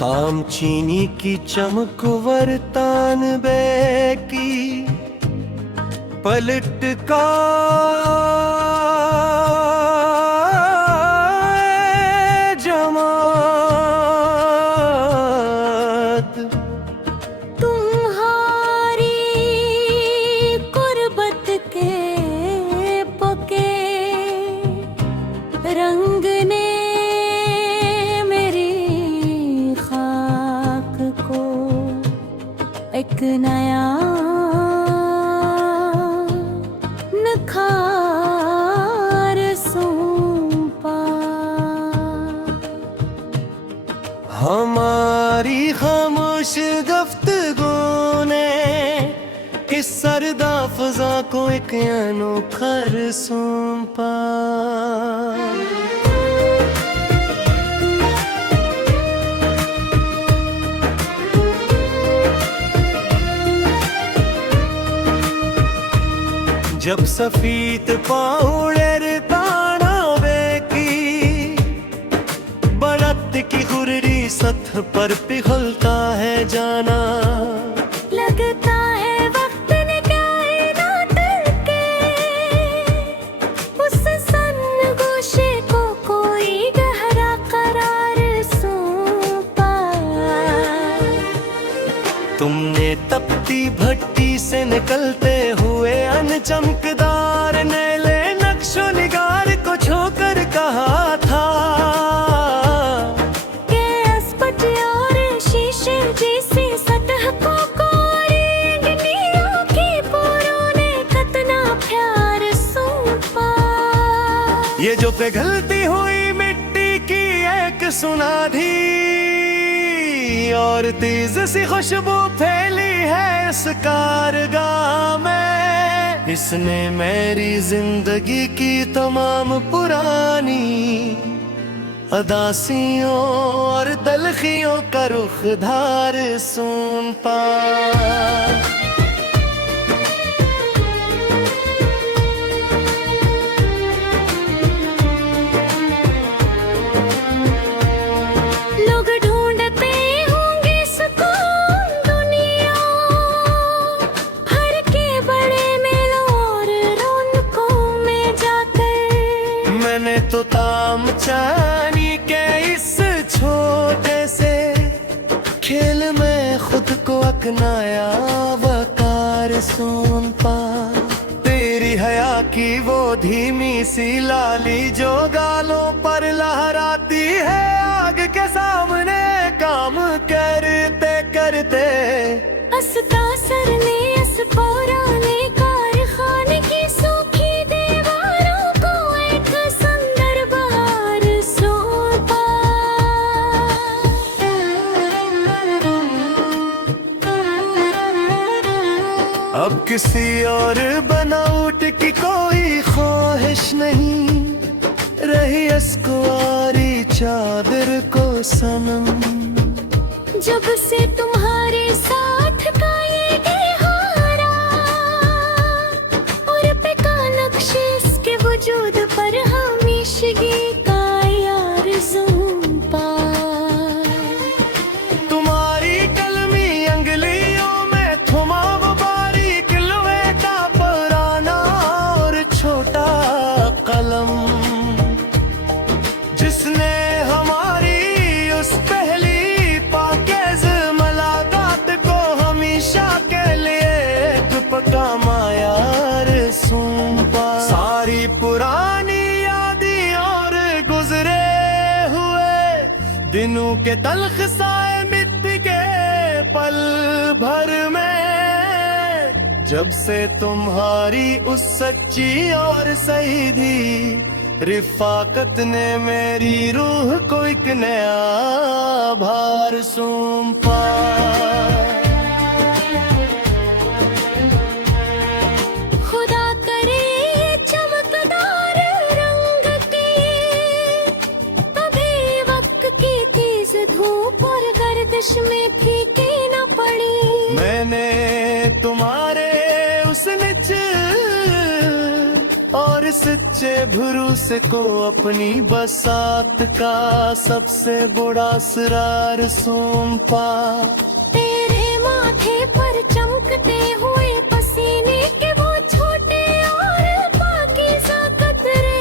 ताम चीनी की चमक वरतान बे की पलट का जमात तुम्हारी कुर्बत के पके रंग ने एक नया नखार सौंपा। हमारी खामोश गुफ्तगू ने इस सरदा फजा को एक अनोखा सौंपा। जब सफीत पाउडर ताना बेकी बरत की गुर्री सथ पर पिघलता है जाना। लगता है वक्त ने कायनात के उस सन्नगोशे को कोई गहरा करार सौंपा। तुमने तपती भट्टी से निकलते हुए चमकदार नैले नक्शो निगार को छोकर कहा था कि अस्पट और शीशे जैसी सतह को कोरेंगनियों की पोरों ने कितना प्यार सौंपा। ये जो पिघलती हुई मिट्टी की एक सुनाधी और तेज सी खुशबू फैली है इस कारगाह में। इसने मेरी जिंदगी की तमाम पुरानी अदासियों और तलखियों का रुख धार सौंपा। तो ताम चानी के इस छोटे से खेल में खुद को अपनाया वकार सौंपा। तेरी हया की वो धीमी सी लाली जो गालों पर लहराती है आग के सामने काम करते करते। असता सर ने अस पुराने कारखाने की सूखी दीवारों को एक सुंदर बहार सौंपा। अब किसी और बनावट की कोई ख्वाहिश नहीं रही अस्कुआरी चादर को सनम। जब से तुम्हारे साथ का ये इहारा और पे का नक्शे इसके वजूद पर हमेशगी का यार ज़ुम्पा। तुम्हारी कलमी अंगलियों में थमा वो बारीक लोहे का पुराना और छोटा कलम जिसने हमारी उस पहली सारी पुरानी यादें और गुजरे हुए दिनों के तल्ख साए मिट के पल भर में। जब से तुम्हारी उस सच्ची और सीधी रिफाकत ने मेरी रूह को एक नया भार सौंपा। में फीकी न पड़ी मैंने तुम्हारे उस निच और सच्ची ऊंचे भरोसे को अपनी बसात का सबसे बड़ा असरार सौंपा। तेरे माथे पर चमकते हुए पसीने के वो छोटे और पाकीज़ा कतरे,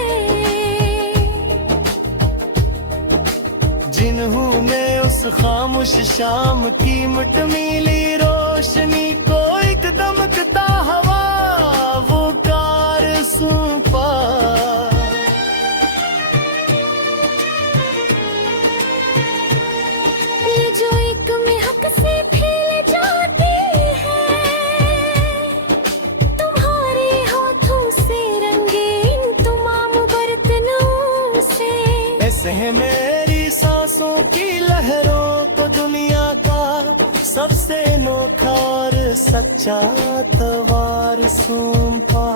जिन्हों में उस खामोश शाम की मिटमीली रोशनी को एक दमकता हवा वो कार सौंपा। ये जो एक महक से फैल जाती है तुम्हारे हाथों से रंगीन तमाम बर्तनों से। ऐसे है मेरी सांसों की लहरों को दुनिया का सबसे अनोखा और सच्चा तवार सौंपा।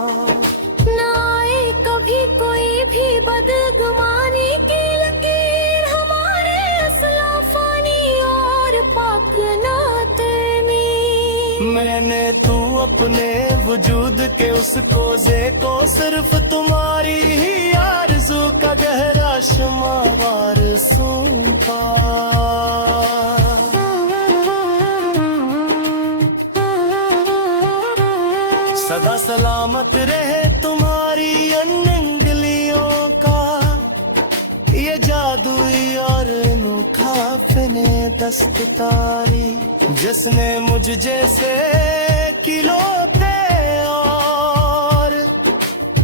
ना आए कभी कोई भी बदगुमानी की लकीर हमारे असलाफानी और पाक नाते में। मैंने तू अपने वजूद के उस कोज़े को सिर्फ तुम्हारी ही आरज़ू का गहरा शुमार सौंपा। सदा सलामत रहे तुम्हारी अंगलियों का ये जादुई और अनोखा फने दस्तकारी, जिसने मुझ जैसे किलोते और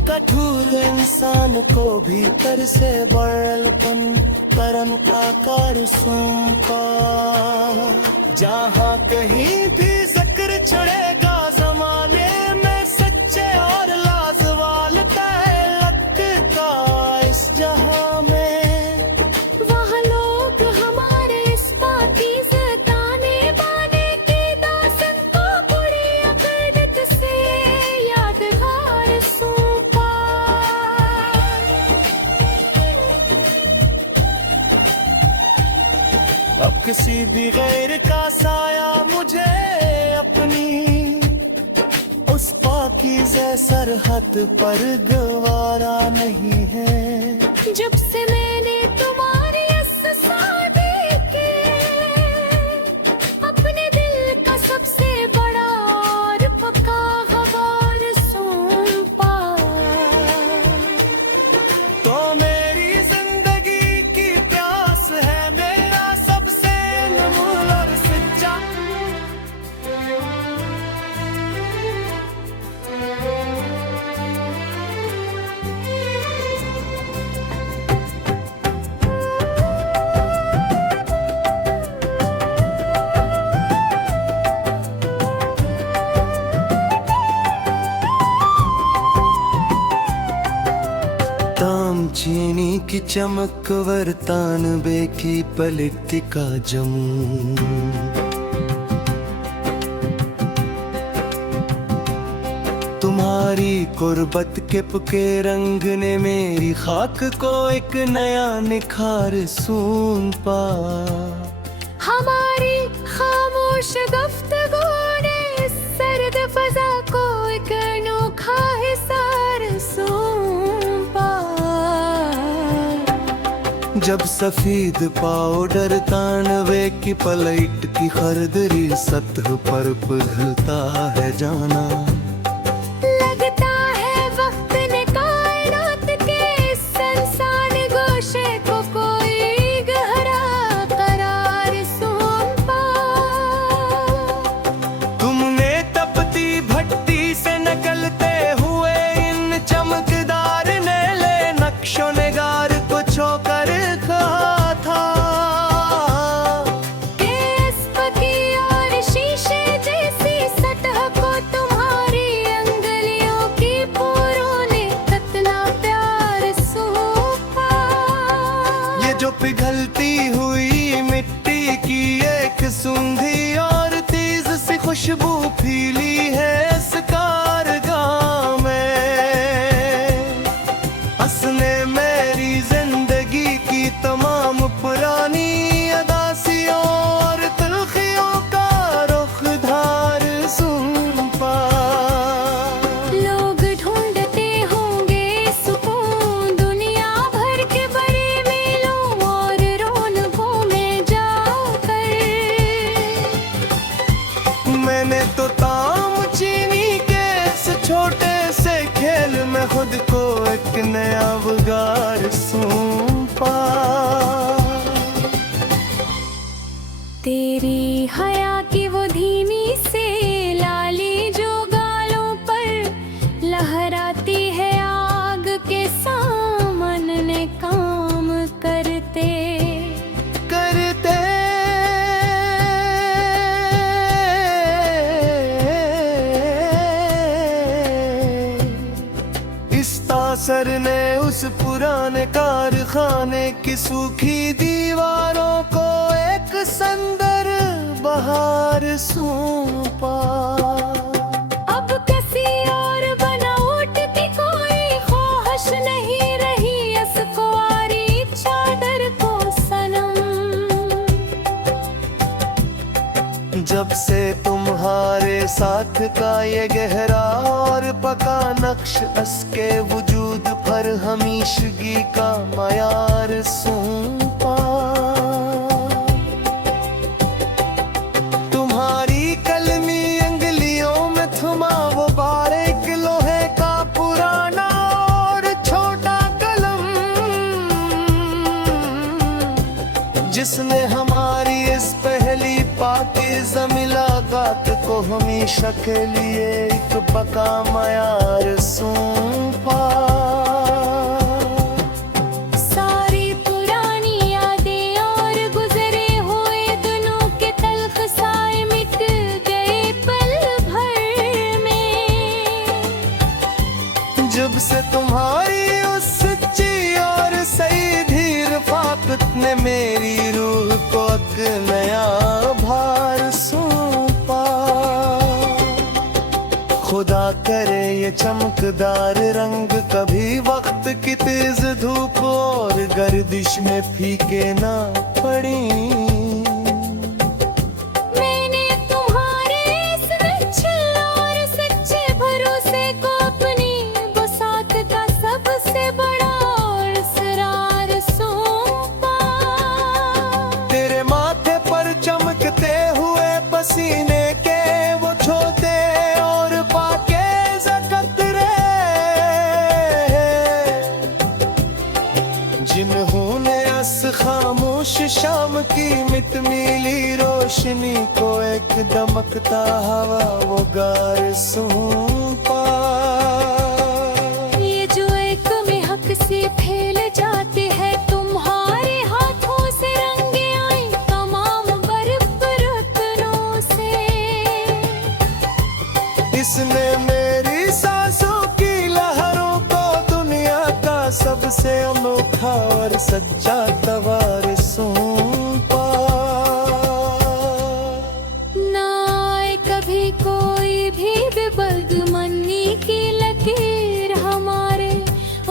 कठोर इंसान को भीतर से बड़पन करन आकार सौंपा। जहाँ कहीं भी जिक्र छुड़ेगा जमाने में सच्चे और लाजवाल तहलक का इस जहाँ में, वहाँ लोग हमारे इस पाकीज़ा ताने बाने की दास्तान को बड़ी अक़ीदत से यादगार सौंपा। अब किसी भी गैर का साया मुझे अपनी उस पाकीज़ा सरहद पर गवारा नहीं है। जब से मैंने तुम्हारी इस शादी के अपने दिल का सबसे बड़ा और पक्का खबर सौंपा। तो मेरी जिंदगी की प्यास है मेरा सबसे अनमोल और सच्चा। ताम चीनी की चमक वरतान बेकी पलित का जमू। तुम्हारी कुर्बत के पुके रंग ने मेरी खाक को एक नया निखार सौंपा। हमारी खामोश गुफ्तगू ने इस सर्द फजा को एक अनोखा हिसार सौंपा। जब सफेद पाउडर तानवे की पलट की खरदरी सतह पर पिघलता है जाना, लगता है वक्त ने कायनात के इस संसान गोशे को कोई गहरा करार सौंपा। तुमने तपती भट्टी से निकलते हुए इन चमकदार नेले नक्शो निगार को छोकर कहा था के इस पकी और शीशे जैसी सतह को तुम्हारी अंगलियों की पोरों ने कितना प्यार सौंपा। ये जो पिघलती हुई मिट्टी की एक सूंधी और तेज सी खुशबू फीली है इस कारगाह में। हंसने मेरी जिंदगी की तमाम पुरानी अदासियों और तलखियों का रुख धार सौंपा। लोग ढूंढते होंगे सुकून मैंने तो ताम चीनी के इस छोटे से खेल में खुद को एक नया वगार सौंपा। तेरी हया की वो धीमी से लाली जो गालों पर लहराती है आग के सामने काम करते करते इस तासर ने उस पुराने कारखाने की सूखी दीवारों को एक संदर बहार सौंपा। अब किसी और बनावट की कोई ख्वाहिश नहीं रही असकुआरी चादर को सनम। जब से तुम्हारे साथ का ये गहरा और पका नक्श असके वजूद पर हमीशगी का मयार सौंपा। तुम्हारी कलमी अंगलियों में थमा वो बारीक लोहे का पुराना और छोटा कलम, जिसने हमारी इस पहली पाकीज़ा मुलाकात को हमेशा के लिए एक पका मयार सौंपा। सारी पुरानी यादें और गुजरे हुए दिनों के तल्ख साए मिट गए पल भर में। जब से तुम्हारी उस सच्ची और सही धीर रफ़ाक़त ने मेरी रूह को एक नया भार सौंपा। खुदा करे ये चमकदार रंग कभी वक्त की तेज धूप और गर्दिश में फीके ना पड़ी। मैंने तुम्हारे इस निश्चल और सच्चे भरोसे को अपनी बसात का सबसे बड़ा और सरार सौंपा। तेरे माथे पर चमकते हुए पसीने के वो छोटे और पाकीज़ा कतरे, जिन्होंने इस खामोश शाम की मितमीली रोशनी को एक दमकता हवा वो गार सौंपा। ये जो एक महक से फैल जाते हैं तुम्हारे हाथों से रंगे आई तमाम बर्फ रत्नों से। इसने मेरी सांसों की लहरों को दुनिया का सबसे अनोखा और सच्चा तवार सौंपा। ना आए कभी कोई भी बेबदमनी की लकीर हमारे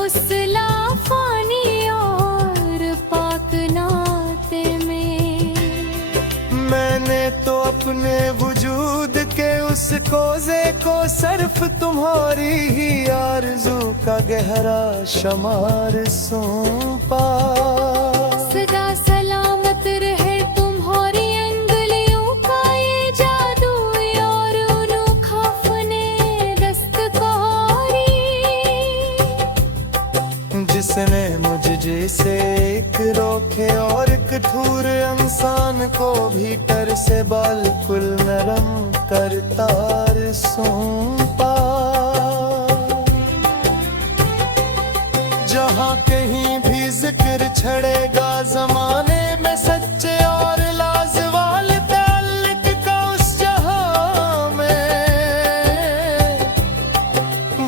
उस लाफानी और पाक नाते में। मैंने तो अपने वजूद के उस कोज़े को सिर्फ तुम्हारी ही आरज़ू का गहरा शुमार सौंपा। सदा सलामत रहे तुम्हारी अंगुलियों का ये जादू और अनोखा फने दस्तकारी, जिसने मुझ जैसे एक रोखे और कठोर इंसान को भीतर से बिल्कुल नरम कर तार सौंपा। जहाँ कहीं भी जिक्र छड़ेगा जमाने में सच्चे और लाजवाल ताल्लुक का उस जहाँ में,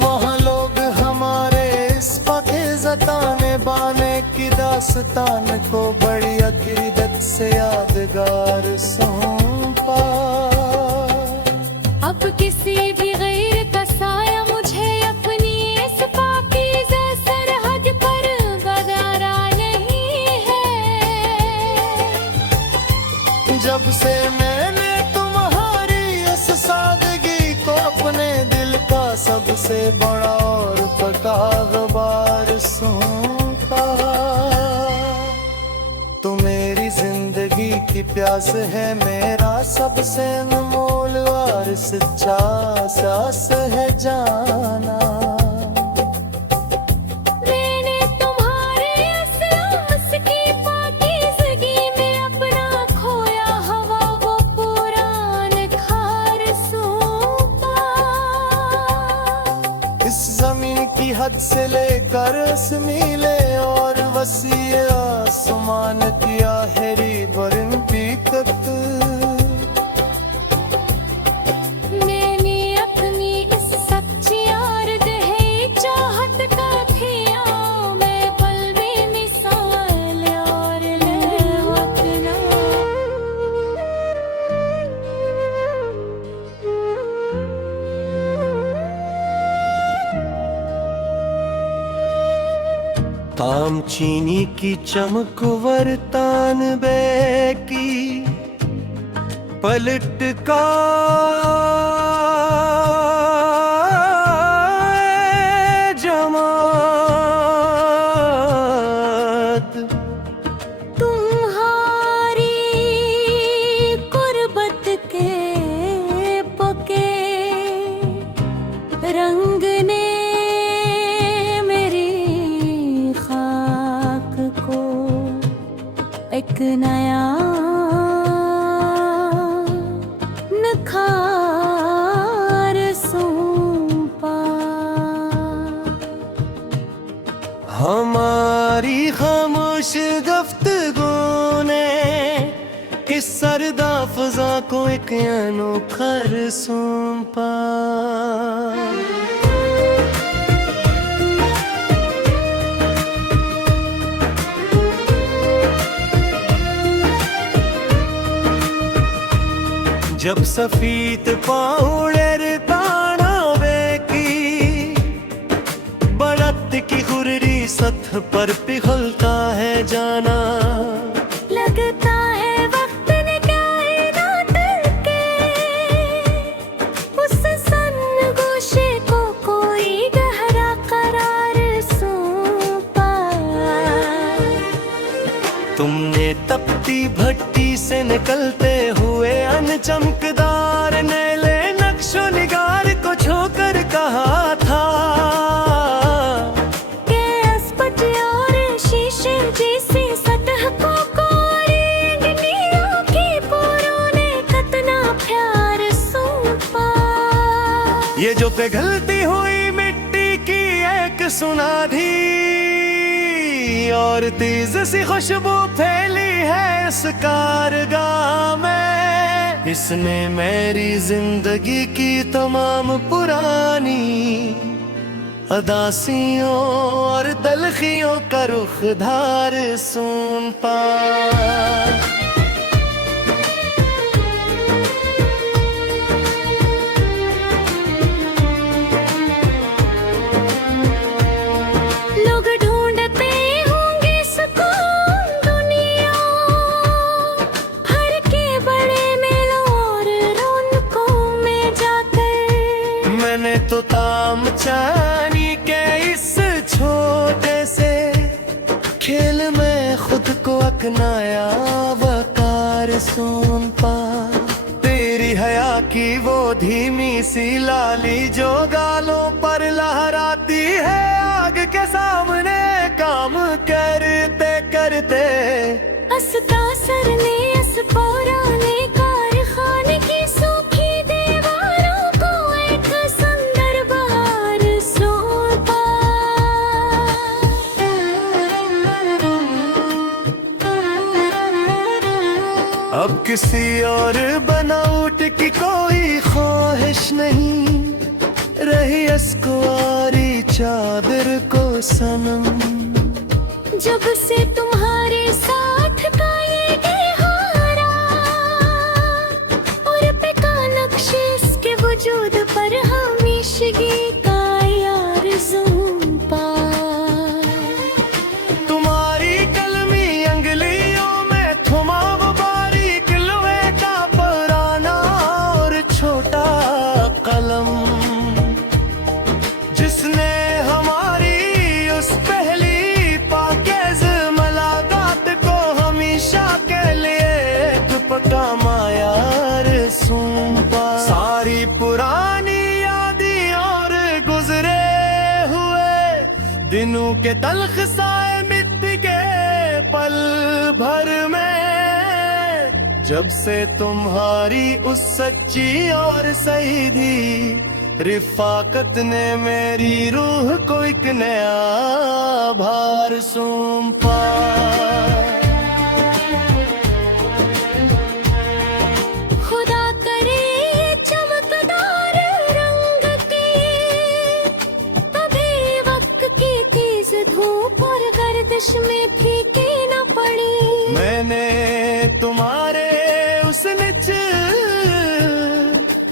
वहाँ लोग हमारे इस पाकीज़ा ताने बाने की दास्तान को बड़ी अकीदत से यादगार सौंपा। अब किसी भी गैर का साया मुझे अपनी इस पाकीज़ा सरहद पर गवारा नहीं है। जब से मैंने तुम्हारी इस सादगी को अपने दिल का सबसे बड़ा और पका गबार सौंपा। तो मेरी जिंदगी की प्यास है, मेरा सबसे अनमोल प्यार सच्चा सास है जाना। मैंने तुम्हारे एहसास की पाकीज़गी में अपना खोया, हवा वो पुरान खार सूंपा। इस जमीन की हद से लेकर मीले और वसी आसमान की आखिरी बुलंदी तक, मैंने अपनी इस सच्ची आरज़ है चाहत का किया, मैं पल में मिसाल और ले वतना। ताम चीनी की चमक वरतान बे की पलट का जमात। तुम्हारी कुर्बत के पके रंग ने मेरी खाक को एक नया नखार सौंपा। हमारी खामोश गुफ्तगू ने इस सरदा फजा को एक अनोखा सौंपा। जब सफीत पाउडर ताना बेकी बढ़त की हुर्री सतह पर पिघलता है जाना। लगता है वक्त ने कायनात के उस सन्नगोशे को कोई गहरा करार सौंपा। तुमने तपती भट्टी से निकलते हुए अनचमकदार नैले नक्शो निगार को छोकर कहा था के अस्पट और शीशे जैसी सतह को कोरेंगनियों की पोरों ने कतना प्यार सौंपा। ये जो पिघलती हुई मिट्टी की एक सुनाधी और तेज सी खुशबू फैली है इस कारगाह में। इसने मेरी जिंदगी की तमाम पुरानी अदासियों और तलखियों का रुख धार सौंपा। लोग ढूंढते होंगे सुकून दुनिया भर के बड़े मेलों और रौनकों में जाकर। मैंने तो ताम चानी के इस छोटे से खेल में खुद को अपनाया वकार सौंपा। तेरी हया की वो धीमी सी लाली जो गालों पर लहराती है आग के सामने काम करते करते। हंसता सर ने इस पुराने कारखाने की सूखी दीवारों को एक सुंदर बहार सौंपा। अब किसी और बनावट की कोई ख्वाहिश नहीं रही अस्कुआरी चादर को सनम। जब से तुम्हारे साथ का ये इहारा और पे का नक्शे इसके वजूद पर हमेशगी का यार ज़ुम्पा। तुम्हारी कलमी अंगलियों में थमा वो बारीक लोहे का पुराना और छोटा कलम जिसने हमारी उस पहली पाकीज़ मुलाकात को पुरानी यादी और गुजरे हुए दिनों के तल्ख साए मिट गए पल भर में। जब से तुम्हारी उस सच्ची और सही दी रिफाकत ने मेरी रूह को एक नया भार सौंपा। खुदा करे चमकदार रंग के कभी वक्त की तेज धूप और गर्दिश में फीकी न पड़ी। मैंने तुम्हारे उस निच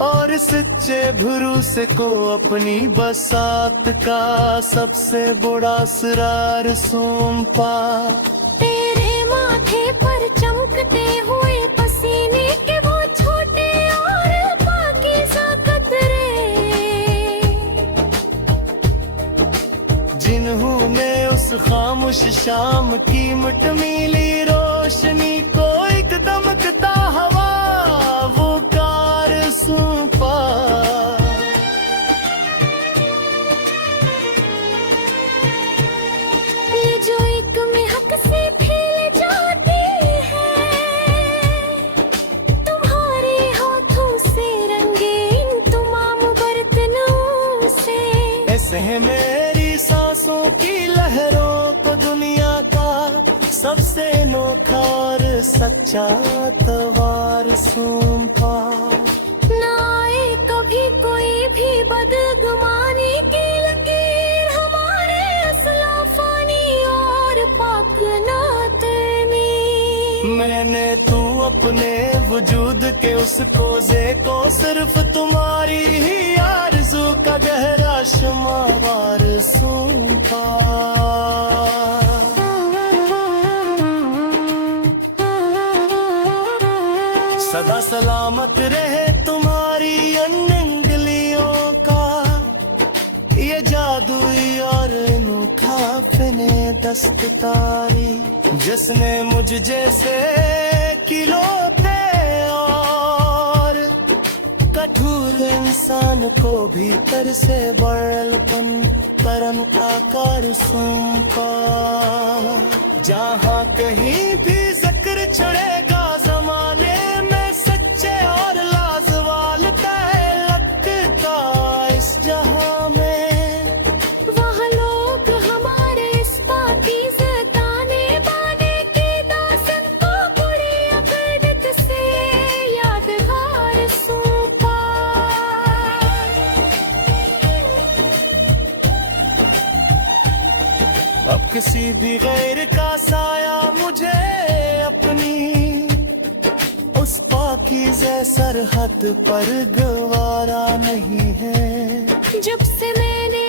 और सच्चे भरोसे को अपनी बसात का सबसे बड़ा असरार सौंपा। तेरे माथे पर चमकते हुए पसीने के वो छोटे और पाकीज़ा कतरे, जिन्होंने उस खामोश शाम की मिटमीली रोशनी को एक दमकता हवा वो कार सौंपा। ये जो एक महक से फैल जाती है तुम्हारे हाथों से रंगीन तमाम बर्तनों से। ऐसे है मेरी सांसों की लहरों को दुनिया का सबसे अनोखा और सच्चा तवार सौंपा। ना आए कभी कोई भी बदगुमानी की लकीर हमारे असलाफानी और पाक नाते में। मैंने तू अपने वजूद के उस कोज़े को सिर्फ तुम्हारी ही आरज़ू का गहरा शुमार सौंपा। सदा सलामत रहे तुम्हारी अंगलियों का ये जादुई और अनोखा फने दस्तकारी, जिसने मुझ जैसे खिलौते और कठोर इंसान को भीतर से बड़पन करन आकार सौंपा। जहाँ कहीं भी जिक्र चढ़ेगा जमाने में सच्चे और लाजवाल लगता इस जहाँ में। वहाँ लोग हमारे इस पाकीज़ा ताने बाने की दास्तान को बड़ी अक़ीदत से यादगार सौंपा। अब किसी भी गैर का साया मुझे अपनी उस पाकीज़ा सरहद पर गवारा नहीं है। जब से मैंने